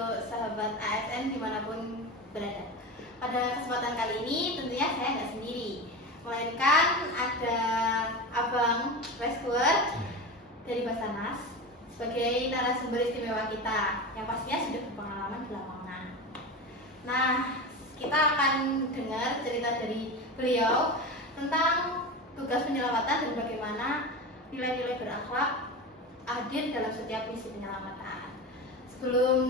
untuk sahabat ASN dimanapun berada. Pada kesempatan kali ini tentunya saya nggak sendiri, melainkan ada Abang Rescuer dari Basarnas sebagai narasumber istimewa kita yang pastinya sudah berpengalaman di lapangan. Nah, kita akan dengar cerita dari beliau tentang tugas penyelamatan dan bagaimana nilai-nilai berakhlak hadir dalam setiap misi penyelamatan. Sebelum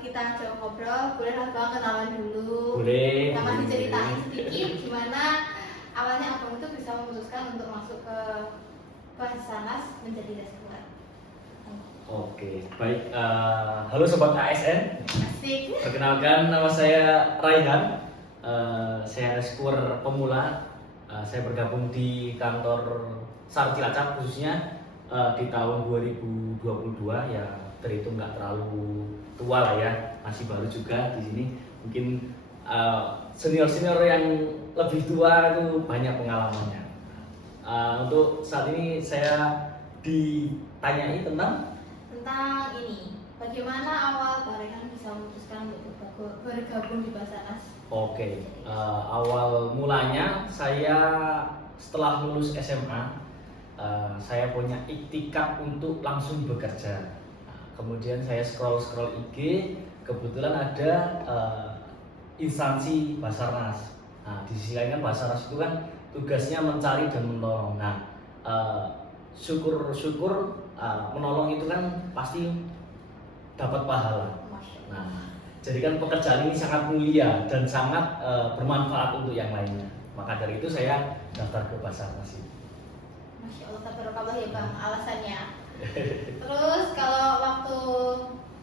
kita coba ngobrol, boleh Abang kenalan dulu? Boleh. Sama diceritain sedikit gimana awalnya Abang itu bisa memutuskan untuk masuk ke Basarnas menjadi rescuer. Oke, baik. Halo Sobat ASN. Asik. Perkenalkan, nama saya Raihan. Saya rescuer pemula. Saya bergabung di kantor SAR Cilacap khususnya di tahun 2022 ya, terhitung nggak terlalu tua lah ya, masih baru juga di sini. Mungkin senior-senior yang lebih tua itu banyak pengalamannya. Untuk saat ini saya ditanyai tentang ini, bagaimana awal Pak Raihan bisa memutuskan untuk bergabung di Basarnas? Oke, awal mulanya saya setelah lulus SMA, saya punya iktikad untuk langsung bekerja. Kemudian saya scroll IG, kebetulan ada instansi Basarnas. Nah, di sisi lain kan Basarnas itu kan tugasnya mencari dan menolong. Nah, syukur-syukur menolong itu kan pasti dapat pahala. Nah, jadi kan pekerjaan ini sangat mulia dan sangat bermanfaat untuk yang lainnya. Maka dari itu saya daftar ke Basarnas. Masya Allah, tabarakallah ya Bang alasannya. Terus kalau waktu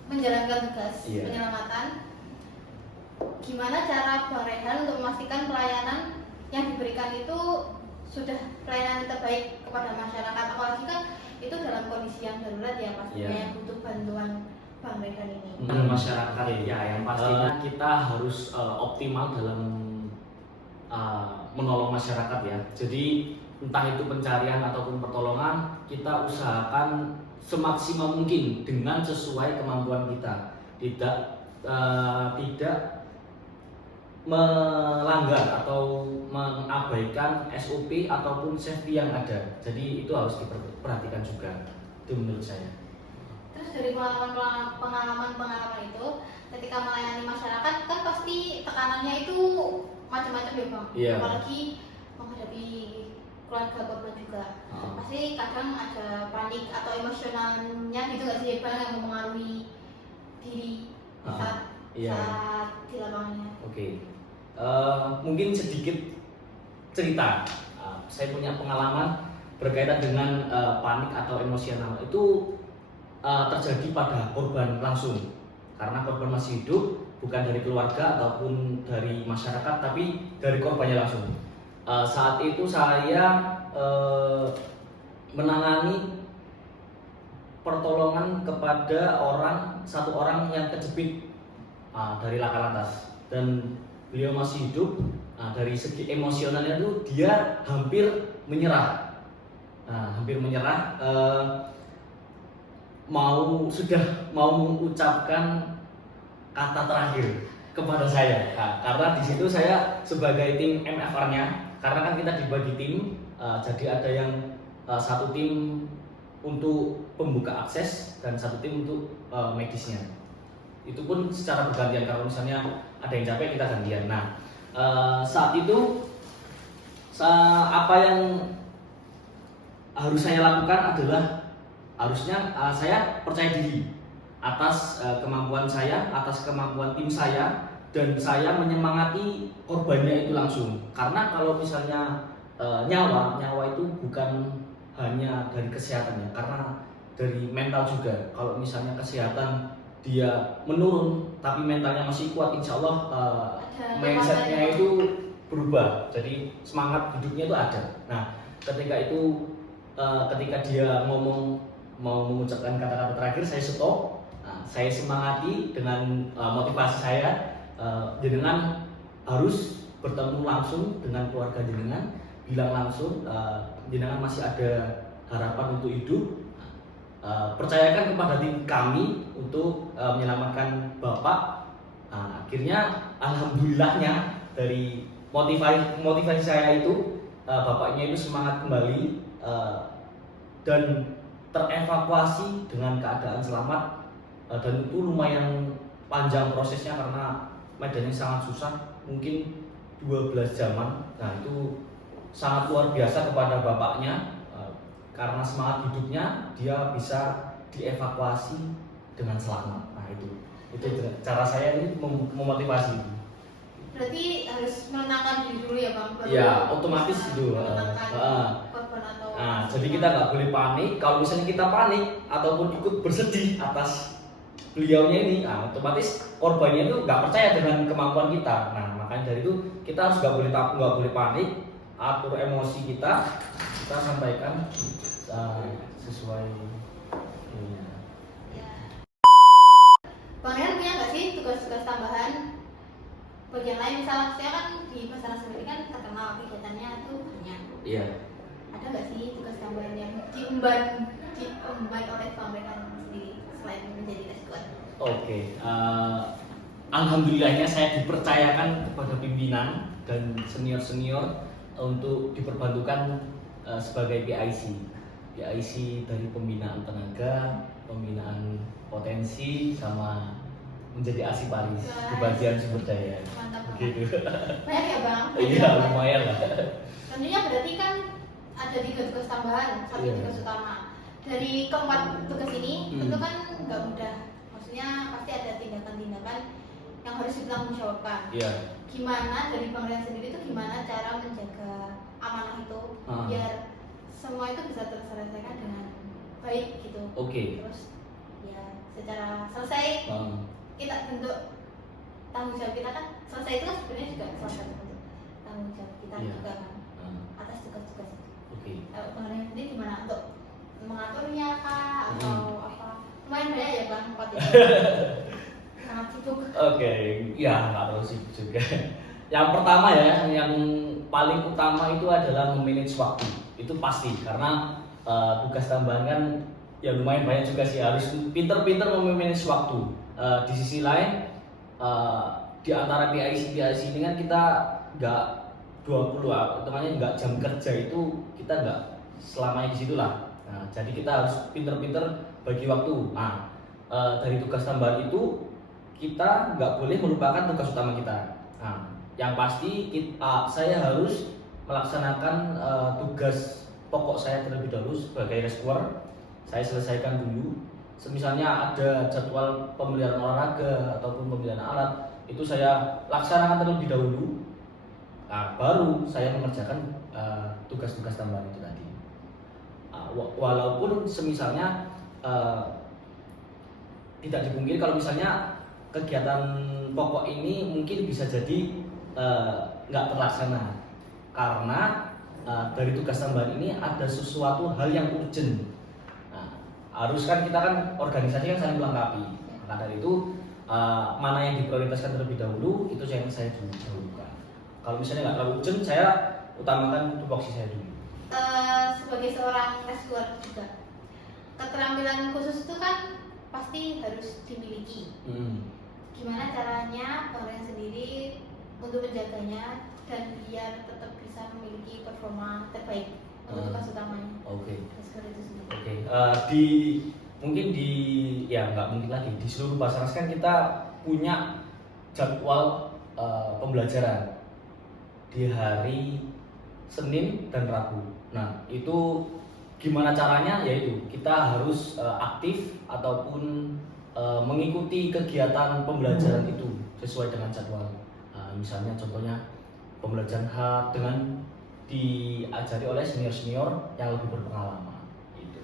menjalankan tugas penyelamatan, gimana cara Bang Raihan untuk memastikan pelayanan yang diberikan itu sudah pelayanan terbaik kepada masyarakat, apalagi kan itu dalam kondisi yang darurat ya, pastinya yang butuh bantuan Bang Raihan ini. Masyarakat ya, yang pastinya kita harus optimal dalam menolong masyarakat ya. Jadi entah itu pencarian ataupun pertolongan, kita usahakan semaksimal mungkin dengan sesuai kemampuan kita, tidak melanggar atau mengabaikan SOP ataupun safety yang ada. Jadi itu harus diperhatikan juga. Itu menurut saya. Terus dari pengalaman itu, ketika melayani masyarakat kan pasti tekanannya itu macam-macam ya Bang. Yeah. Apalagi menghadapi keluarga korban juga. Pasti kadang ada panik atau emosionalnya gitu nggak sih Bang yang mempengaruhi diri saat di lapangannya. Oke. Mungkin sedikit cerita. Saya punya pengalaman berkaitan dengan panik atau emosional itu terjadi pada korban langsung, karena korban masih hidup, bukan dari keluarga ataupun dari masyarakat, tapi dari korbannya langsung. Saat itu saya menangani pertolongan kepada satu orang yang kejepit dari laka lantas, dan beliau masih hidup. Dari segi emosionalnya itu dia hampir menyerah, sudah mau mengucapkan kata terakhir kepada saya. Karena di situ saya sebagai tim MFR-nya, karena kan kita dibagi tim, jadi ada yang satu tim untuk pembuka akses dan satu tim untuk medisnya. Itu pun secara bergantian, kalau misalnya ada yang capek kita gantian. Nah, saat itu apa yang harus saya lakukan adalah harusnya saya percaya diri atas kemampuan saya, atas kemampuan tim saya, dan saya menyemangati korbannya itu langsung. Karena kalau misalnya nyawa itu bukan hanya dari kesehatannya, karena dari mental juga. Kalau misalnya kesehatan dia menurun tapi mentalnya masih kuat, insya Allah mindsetnya itu berubah, jadi semangat hidupnya itu ada. Nah, ketika dia ngomong mau mengucapkan kata-kata terakhir, saya stop. Saya semangati dengan motivasi saya, jenengan harus bertemu langsung dengan keluarga jenengan, bilang langsung jenengan masih ada harapan untuk hidup. percayakan kepada tim kami untuk menyelamatkan Bapak. Nah, akhirnya alhamdulillahnya dari motivasi saya itu bapaknya itu semangat kembali dan terevakuasi dengan keadaan selamat, dan itu lumayan panjang prosesnya karena medannya sangat susah, mungkin 12 jaman. Nah, itu sangat luar biasa kepada bapaknya, karena semangat hidupnya dia bisa dievakuasi dengan selamat. Nah, itu cara saya ini memotivasi. Berarti harus menenangkan diri dulu ya Bang? Ya, otomatis itu. Korban atau Nah, jadi kita nggak boleh panik. Kalau misalnya kita panik ataupun ikut bersedih atas beliaunya ini, nah, otomatis korbannya itu nggak percaya dengan kemampuan kita. Nah, makanya dari itu kita harus nggak boleh panik, atur emosi kita sampaikan sesuai ini. ya. Bang Rehan punya nggak sih tugas-tugas tambahan bagian lain? Misalnya saya kan di Basarnas sendiri kan terkenal kegiatannya itu banyak. Iya. Ada nggak sih tugas tambahan yang diemban oleh Bang Rehan sendiri selain menjadi rescuer? Oke. Alhamdulillahnya saya dipercayakan kepada pimpinan dan senior untuk diperbantukan sebagai PIC dari pembinaan tenaga, pembinaan potensi, sama menjadi asiparis di bagian sumber daya. Mantap. Gitu. Banyak ya Bang? Iya, lumayan lah. Tentunya berarti kan ada 3 tugas tambahan, 1 Iya. tugas utama. Dari keempat tugas ini tentu kan nggak mudah. Maksudnya pasti ada tindakan-tindakan yang harus dipertanggungjawabkan. Iya. Gimana dari Bang Rian sendiri itu gimana cara menjaga amanah itu biar semua itu bisa terselesaikan dengan baik gitu. Oke. Terus ya secara selesai kita bentuk tanggung jawab kita kan selesai itu kan sebenarnya juga salah satu bentuk tanggung jawab kita Iya. juga kan atas tugas-tugas itu. Oke. Bang Rian sendiri gimana untuk mengaturnya kah atau apa? Lumayan banyak ya Bang, 4 itu. Sangat sibuk. Oke, ya nggak terlalu sibuk juga. Yang pertama ya, yang paling utama itu adalah memanage waktu. Itu pasti karena tugas tambahan kan ya lumayan banyak juga sih, harus pinter-pinter memanage waktu. Di sisi lain, di antara PIC ini kan kita nggak 20, temannya nggak jam kerja itu kita nggak selamanya di situ lah. Nah, jadi kita harus pinter-pinter bagi waktu. Nah, dari tugas tambahan itu kita nggak boleh melupakan tugas utama kita. Nah, yang pasti saya harus melaksanakan tugas pokok saya terlebih dahulu sebagai rescuer. Saya selesaikan dulu. Semisalnya ada jadwal pemeliharaan olahraga ataupun pemeliharaan alat, itu saya laksanakan terlebih dahulu. Nah, baru saya mengerjakan tugas-tugas tambahan itu tadi. Walaupun semisalnya tidak dipungkiri kalau misalnya kegiatan pokok ini mungkin bisa jadi nggak terlaksana karena dari tugas tambahan ini ada sesuatu hal yang urgent. Nah, harus kan kita kan organisasi kan saling melengkapi. Maka dari itu mana yang diprioritaskan terlebih dahulu itu yang saya dahulukan. Kalau misalnya nggak terlalu urgent, saya utamakan tupoksi saya dulu. Sebagai seorang rescuer juga, keterampilan khusus itu kan pasti harus dimiliki. Gimana caranya Bang Rian sendiri untuk menjaganya dan biar tetap bisa memiliki performa terbaik untuk tugas utamanya? Oke. Rescuer itu sendiri. Oke. Mungkin nggak mungkin lagi di seluruh Basarnas kan kita punya jadwal pembelajaran di hari Senin dan Rabu. Nah, itu gimana caranya? Yaitu kita harus aktif ataupun mengikuti kegiatan pembelajaran itu sesuai dengan jadwal. Misalnya contohnya pembelajaran hard dengan diajari oleh senior-senior yang lebih berpengalaman gitu.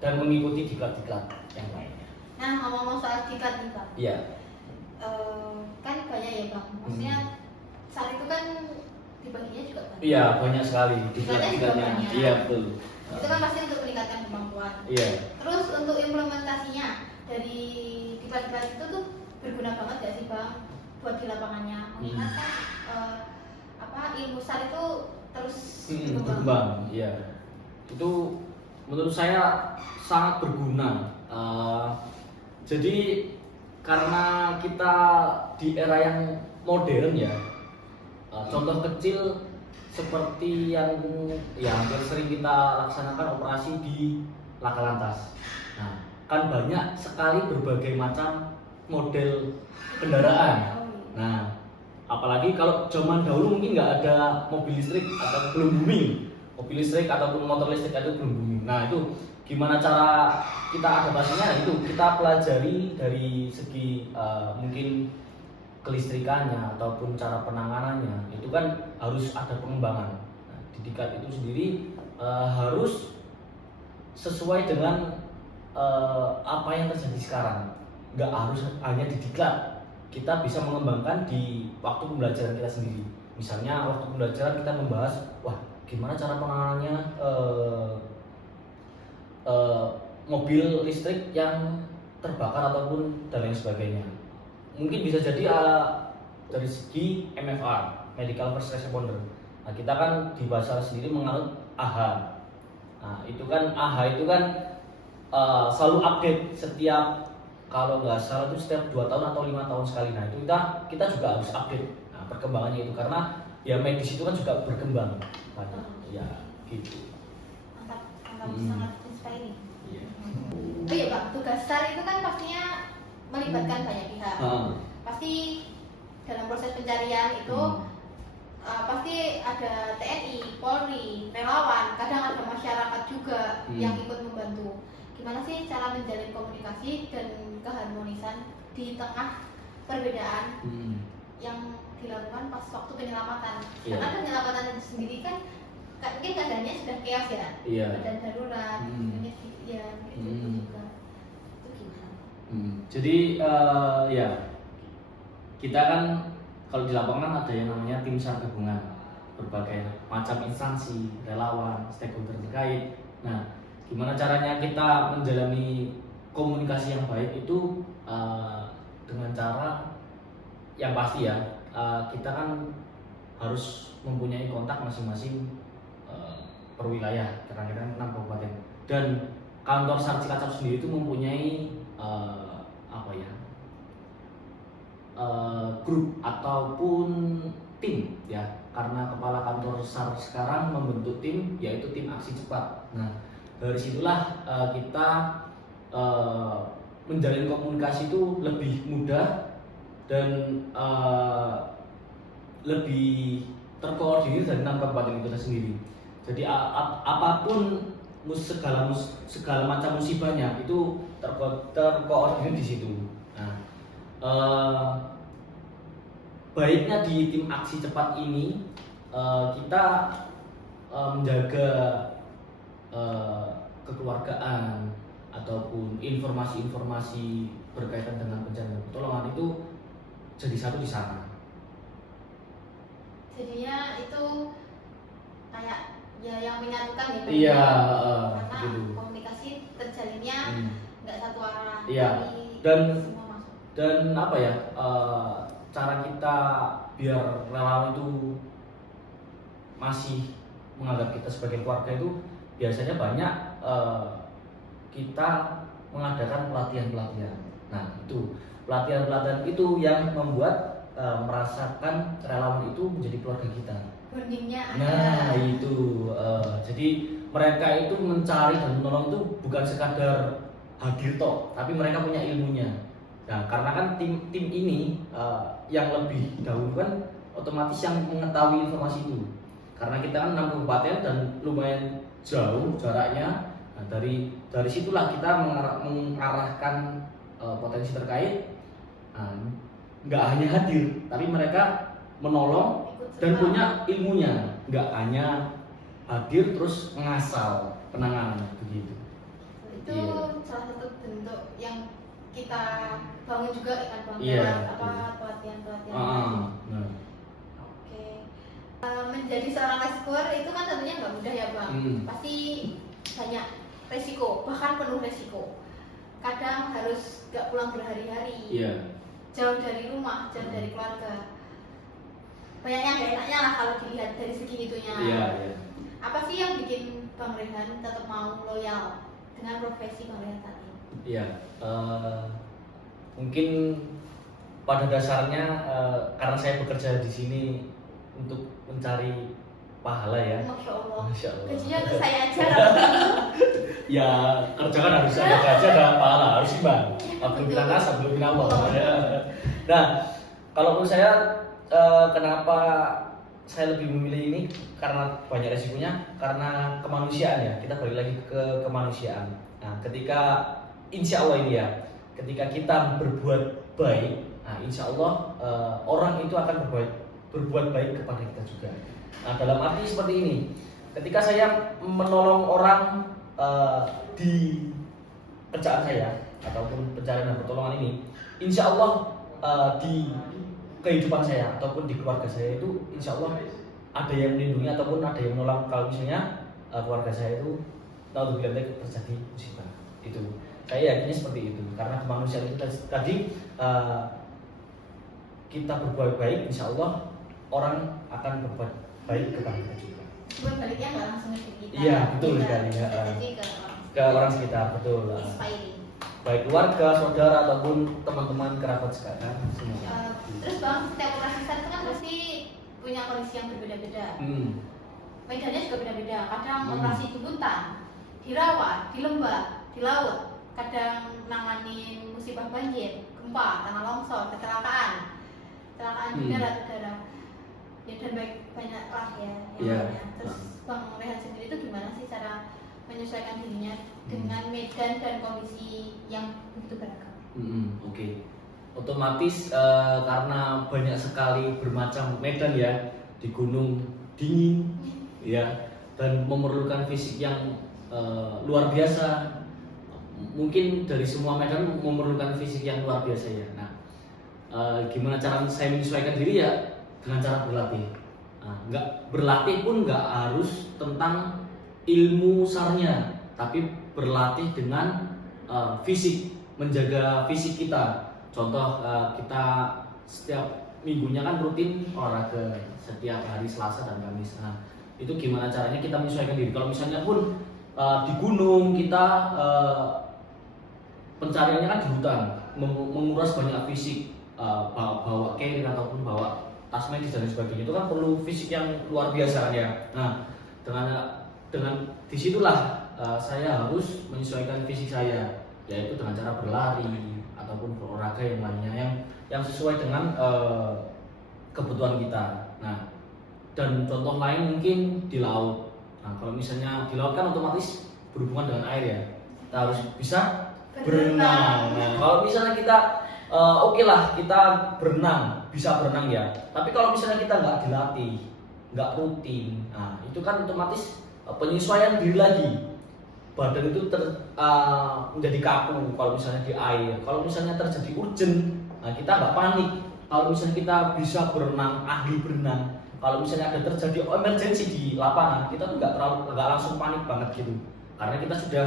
Dan mengikuti diklat-diklat yang lainnya. Nah, ngomong-ngomong soal diklat nih Bang. Iya. Kan banyak ya Bang. Maksudnya saat itu kan dibaginya juga banyak. Iya, banyak sekali Diklatnya juga diklat-diklatnya. banyak. Iya, betul. Itu kan pasti untuk meningkatkan kemampuan. Iya. Terus untuk implementasinya dari diklat-diklat itu tuh berguna banget gak sih Bang buat di lapangannya? Mengingat kan ilmu SAR itu terus berkembang. Iya. Itu menurut saya sangat berguna. Jadi karena kita di era yang modern ya, contoh kecil seperti yang hampir sering kita laksanakan operasi di laka lantas. Nah, kan banyak sekali berbagai macam model kendaraan. Nah, apalagi kalau zaman dahulu mungkin nggak ada mobil listrik atau belum booming, mobil listrik ataupun motor listrik itu belum booming. Nah, itu gimana cara kita adaptasinya? Itu kita pelajari dari segi mungkin kelistrikannya ataupun cara penanganannya. Itu kan harus ada pengembangan. Nah, didikat itu sendiri harus sesuai dengan apa yang terjadi sekarang. Nggak harus hanya didiklat, kita bisa mengembangkan di waktu pembelajaran kita sendiri. Misalnya waktu pembelajaran kita membahas, wah gimana cara penanganannya mobil listrik yang terbakar ataupun dan lain sebagainya. Mungkin bisa jadi dari segi MFR, Medical First Responder. Nah, kita kan di bahasa sendiri menganut AHA. Nah, itu kan AHA itu kan selalu update setiap, kalau nggak salah itu setiap 2 tahun atau 5 tahun sekali. Nah, itu kita juga harus update perkembangannya itu, karena ya medis itu kan juga berkembang banyak. Ya gitu. Mantap, sangat inspiring. Iya. Oh iya Bang, tugas SAR itu kan pastinya melibatkan banyak pihak. Pasti dalam proses pencarian itu pasti ada TNI, Polri, relawan, kadang ada masyarakat juga yang ikut membantu. Gimana sih cara menjalin komunikasi dan keharmonisan di tengah perbedaan yang dilakukan pas waktu penyelamatan? Karena penyelamatan itu sendiri kan mungkin keadaannya sudah chaos ya, badan darurat, ya gitu juga. Itu gimana? Jadi ya kita kan kalau di lapangan ada yang namanya tim SAR gabungan, berbagai macam instansi, relawan, stakeholder terkait. Nah, gimana caranya kita menjalani komunikasi yang baik itu dengan cara yang pasti ya, kita kan harus mempunyai kontak masing-masing per wilayah, karena kita 6 kabupaten, dan kantor SAR Cilacap sendiri itu mempunyai grup ataupun tim ya, karena kepala kantor SAR sekarang membentuk tim, yaitu tim aksi cepat. Nah, dari situlah kita menjalin komunikasi itu lebih mudah dan lebih terkoordinir dari 6 kabupaten itu sendiri. Jadi apapun segala macam musibahnya itu terkoordinir di situ. Nah, baiknya di tim aksi cepat ini kita menjaga kekeluargaan ataupun informasi-informasi berkaitan dengan pencarian pertolongan itu jadi satu di sana. Jadinya itu kayak ya yang menyatukan gitu. Iya, karena gitu. Komunikasi terjalinnya nggak satu arah. Iya. Dan apa ya, cara kita biar relawan itu masih menganggap kita sebagai keluarga itu biasanya banyak kita mengadakan pelatihan-pelatihan. Nah, itu pelatihan-pelatihan itu yang membuat merasakan relawan itu menjadi keluarga kita. Bondingnya ada. Nah, itu jadi mereka itu mencari dan menolong itu bukan sekadar hadir toh, tapi mereka punya ilmunya. Nah, karena kan tim ini yang lebih dahulu kan otomatis yang mengetahui informasi itu. Karena kita kan 6 kabupaten dan lumayan jauh jaraknya. Nah, dari situlah kita mengarahkan potensi terkait. Nah, nggak hanya hadir, tapi mereka menolong dan punya ilmunya. Nggak hanya hadir terus ngasal penanganan begitu. Itu salah satu bentuk yang kita bangun juga kan Bang, pelatihan-pelatihan. Oke. Menjadi seorang rescuer itu kan tentunya nggak mudah ya Bang. Pasti banyak resiko, bahkan penuh resiko. Kadang harus nggak pulang berhari-hari. Jauh dari rumah, jauh dari keluarga. Banyak yang gak enaknya lah kalau dilihat dari segi itunya. Apa sih yang bikin Bang Rehan tetap mau loyal dengan profesi Bang Rehan saat ini? Iya, mungkin pada dasarnya karena saya bekerja di sini untuk mencari pahala ya. Masya Allah. Masya Allah. Gajinya untuk saya aja kalau begitu. Ya kerja kan harus ada gaji, ada pahala, harus imbang. Belum bilang nasab, belum bilang apa. Nah, kalau menurut saya kenapa saya lebih memilih ini karena banyak resikonya, karena kemanusiaan ya. Kita balik lagi ke kemanusiaan. Nah, ketika insya Allah ini ya, ketika kita berbuat baik, nah insya Allah orang itu akan berbuat baik kepada kita juga. Nah, dalam arti seperti ini, ketika saya menolong orang di kerjaan saya ataupun pencarian dan pertolongan ini, insya Allah di kehidupan saya ataupun di keluarga saya itu insya Allah ada yang melindungi ataupun ada yang menolong kalau misalnya keluarga saya itu tahu terjadi musibah. Itu saya yakinnya seperti itu karena kemanusiaan itu tadi kita berbuat baik insya Allah orang akan berbuat baik kepada kita juga. Buat baliknya nggak langsung ke kita. Iya betul sekali ya. Jadi Ke orang sekitar betul. Inspiring. Baik keluarga, saudara ataupun teman-teman kerabat sekitar semua. Terus Bang, setiap operasi besar itu kan pasti punya kondisi yang berbeda-beda. Medannya juga beda-beda. Kadang operasi di hutan, di rawa, di lembah, di laut. Kadang nanganin musibah banjir, gempa, tanah longsor, kecelakaan di darat udara. Ya dan banyak lah ya. Terus Bang Rehan sendiri itu gimana sih cara menyesuaikan dirinya dengan medan dan kondisi yang begitu beragam? Oke. Otomatis karena banyak sekali bermacam medan ya, di gunung dingin ya, dan memerlukan fisik yang luar biasa. Mungkin dari semua medan memerlukan fisik yang luar biasa ya. Nah, gimana cara saya menyesuaikan diri ya dengan cara berlatih. Nggak berlatih pun nggak harus tentang ilmu sarnya, tapi berlatih dengan fisik, menjaga fisik kita. Contoh kita setiap minggunya kan rutin olahraga setiap hari Selasa dan Kamis. Nah, itu gimana caranya kita menyesuaikan diri. Kalau misalnya pun di gunung kita pencariannya kan di hutan, menguras banyak fisik, bawa carrier ataupun bawa tas medis dan sebagainya, itu kan perlu fisik yang luar biasa ya. Nah, dengan disitulah saya harus menyesuaikan fisik saya, yaitu dengan cara berlari ataupun berolahraga yang lainnya yang sesuai dengan kebutuhan kita. Nah, dan contoh lain mungkin di laut. Nah, kalau misalnya di laut kan otomatis berhubungan dengan air ya, kita harus bisa berenang. Nah, kalau misalnya kita oke lah kita bisa berenang ya, tapi kalau misalnya kita nggak dilatih, nggak rutin, nah itu kan otomatis penyesuaian diri lagi. Badan itu menjadi kaku kalau misalnya di air. Kalau misalnya terjadi urgen, nah kita nggak panik. Kalau misalnya kita bisa berenang, ahli berenang, kalau misalnya ada terjadi emergency di lapangan, kita tuh nggak langsung panik banget gitu, karena kita sudah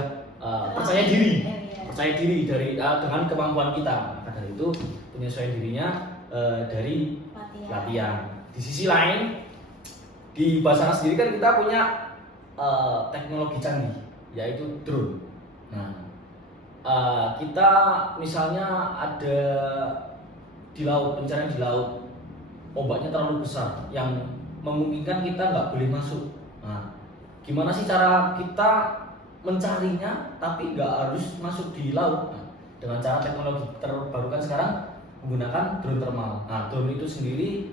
percaya diri dengan kemampuan kita. Maka dari itu penyesuaian dirinya dari latihan. Di sisi lain di Basarnas sendiri kan kita punya teknologi canggih, yaitu drone. Nah, kita misalnya ada di laut, pencarian di laut, ombaknya terlalu besar yang memungkinkan kita nggak boleh masuk. Nah, gimana sih cara kita mencarinya tapi nggak harus masuk di laut? Nah, dengan cara teknologi terbarukan sekarang menggunakan drone thermal. Nah, drone itu sendiri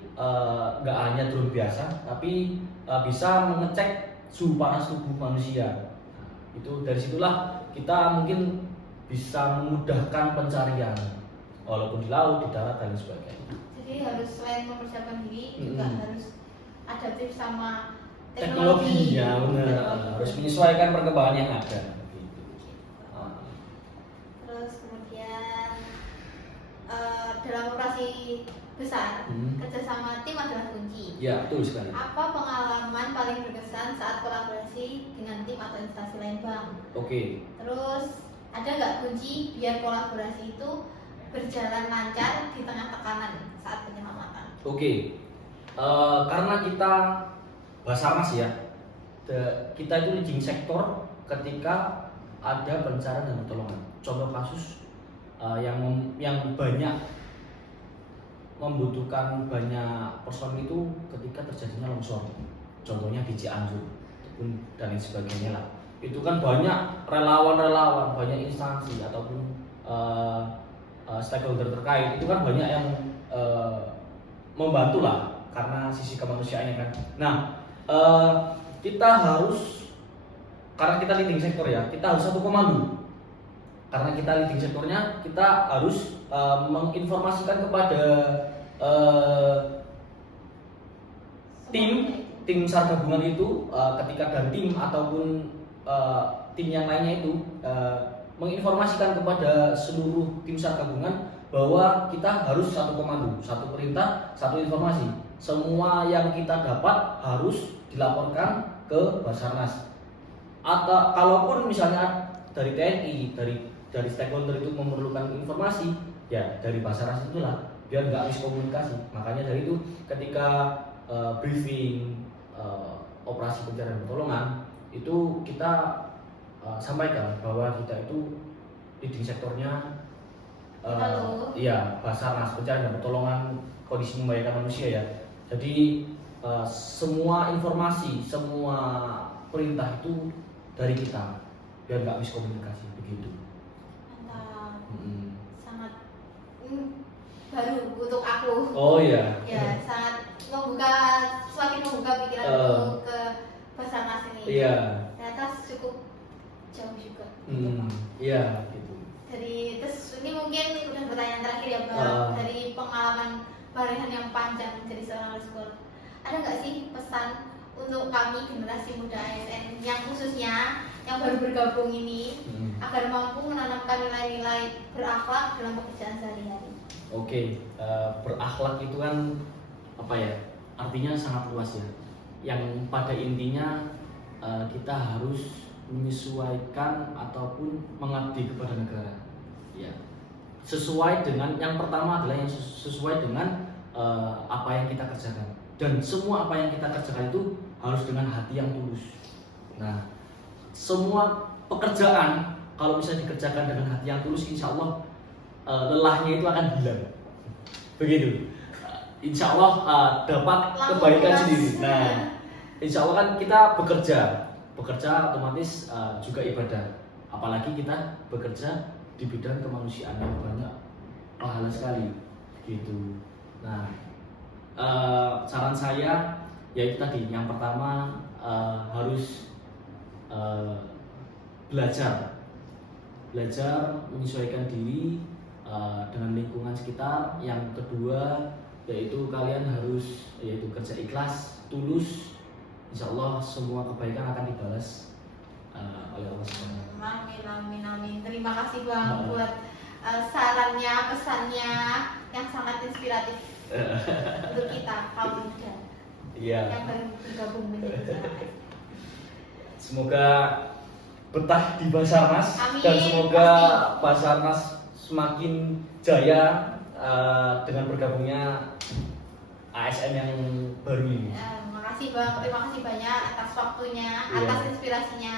nggak hanya drone biasa, tapi bisa mengecek suhu panas tubuh manusia. Nah, itu dari situlah kita mungkin bisa memudahkan pencarian, walaupun di laut, di darat dan sebagainya. Jadi harus selain mempersiapkan diri juga harus adaptif sama teknologi ya, benar. Harus menyesuaikan perkembangan yang ada. Terus kemudian dalam operasi besar kerjasama tim adalah kunci. Ya, betul sekali. Apa pengalaman paling berkesan saat kolaborasi dengan tim atau instansi lain, Bang? Oke. Terus ada nggak kunci biar kolaborasi itu berjalan lancar di tengah tekanan saat penyelamatan? Oke. Karena kita Basarnas ya, kita itu leading sektor ketika ada pencarian dan pertolongan. Contoh kasus yang banyak membutuhkan banyak personil itu ketika terjadinya longsor. Contohnya di Cianjur dan lain sebagainya lah. Itu kan banyak relawan-relawan, banyak instansi ataupun stakeholder terkait itu kan banyak yang membantu lah karena sisi kemanusiaannya kan. Nah, kita harus, karena kita leading sektor ya, kita harus satu komando. Karena kita leading sektornya, kita harus menginformasikan kepada tim SAR gabungan itu ketika dan tim ataupun tim yang lainnya itu menginformasikan kepada seluruh tim SAR gabungan bahwa kita harus satu komando, satu perintah, satu informasi. Semua yang kita dapat harus dilaporkan ke Basarnas. Atau kalaupun misalnya dari TNI, dari stakeholder itu memerlukan informasi, ya dari Basarnas itulah, biar nggak miskomunikasi. Makanya dari itu ketika briefing operasi pencarian dan pertolongan itu kita sampaikan bahwa kita itu leading sektornya iya Basarnas pencarian dan pertolongan kondisi membahayakan manusia ya. Jadi semua informasi, semua perintah itu dari kita biar nggak miskomunikasi begitu. Mantap. Sangat baru untuk aku. Oh iya. Ya, sangat semakin membuka pikiranku ke Basarnas ini. Iya. Ternyata cukup jauh juga. Iya gitu. Terus ini mungkin udah pertanyaan terakhir ya Bang. Dari pengalaman Barehan yang panjang menjadi seorang rescuer, ada nggak sih pesan untuk kami generasi muda ASN yang khususnya yang baru bergabung ini agar mampu menanamkan nilai-nilai berakhlak dalam pekerjaan sehari-hari? Oke, berakhlak itu kan apa ya? Artinya sangat luas ya. Yang pada intinya kita harus menyesuaikan ataupun mengabdi kepada negara. Ya. Sesuai dengan yang pertama adalah yang sesuai dengan apa yang kita kerjakan. Dan semua apa yang kita kerjakan itu harus dengan hati yang tulus. Nah, semua pekerjaan kalau bisa dikerjakan dengan hati yang tulus, insya Allah lelahnya itu akan hilang. Begitu. Insya Allah dapat kebaikan sendiri. Nah, insya Allah kan kita bekerja otomatis juga ibadah. Apalagi kita bekerja di bidang kemanusiaan yang banyak pahala sekali, gitu. Nah, saran saya yaitu tadi yang pertama harus belajar menyesuaikan diri dengan lingkungan sekitar. Yang kedua yaitu kalian harus kerja ikhlas, tulus. Insya Allah semua kebaikan akan dibalas oleh Allah Subhanahu wa Ta'ala. Amin. Terima kasih Bang buat sarannya, pesannya yang sangat inspiratif untuk kita kaum muda yang baru bergabung menjadi ASN. Semoga betah di Basarnas. Amin. Dan semoga Basarnas semakin jaya dengan bergabungnya ASN yang baru ini. Makasih Bang, terima kasih banyak atas waktunya, atas inspirasinya.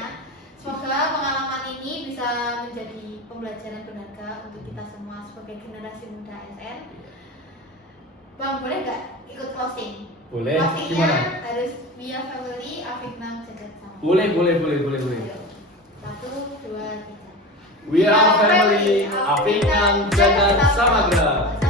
Semoga pengalaman ini bisa menjadi pembelajaran berharga untuk kita semua sebagai generasi muda ASN. Bang, boleh nggak ikut closing? Boleh. Closingnya Gimana? harus via family Afiknam Jagat Sama. Boleh. Ayo. 1, 2, 3. We are family Afiknam Jagat Samagra.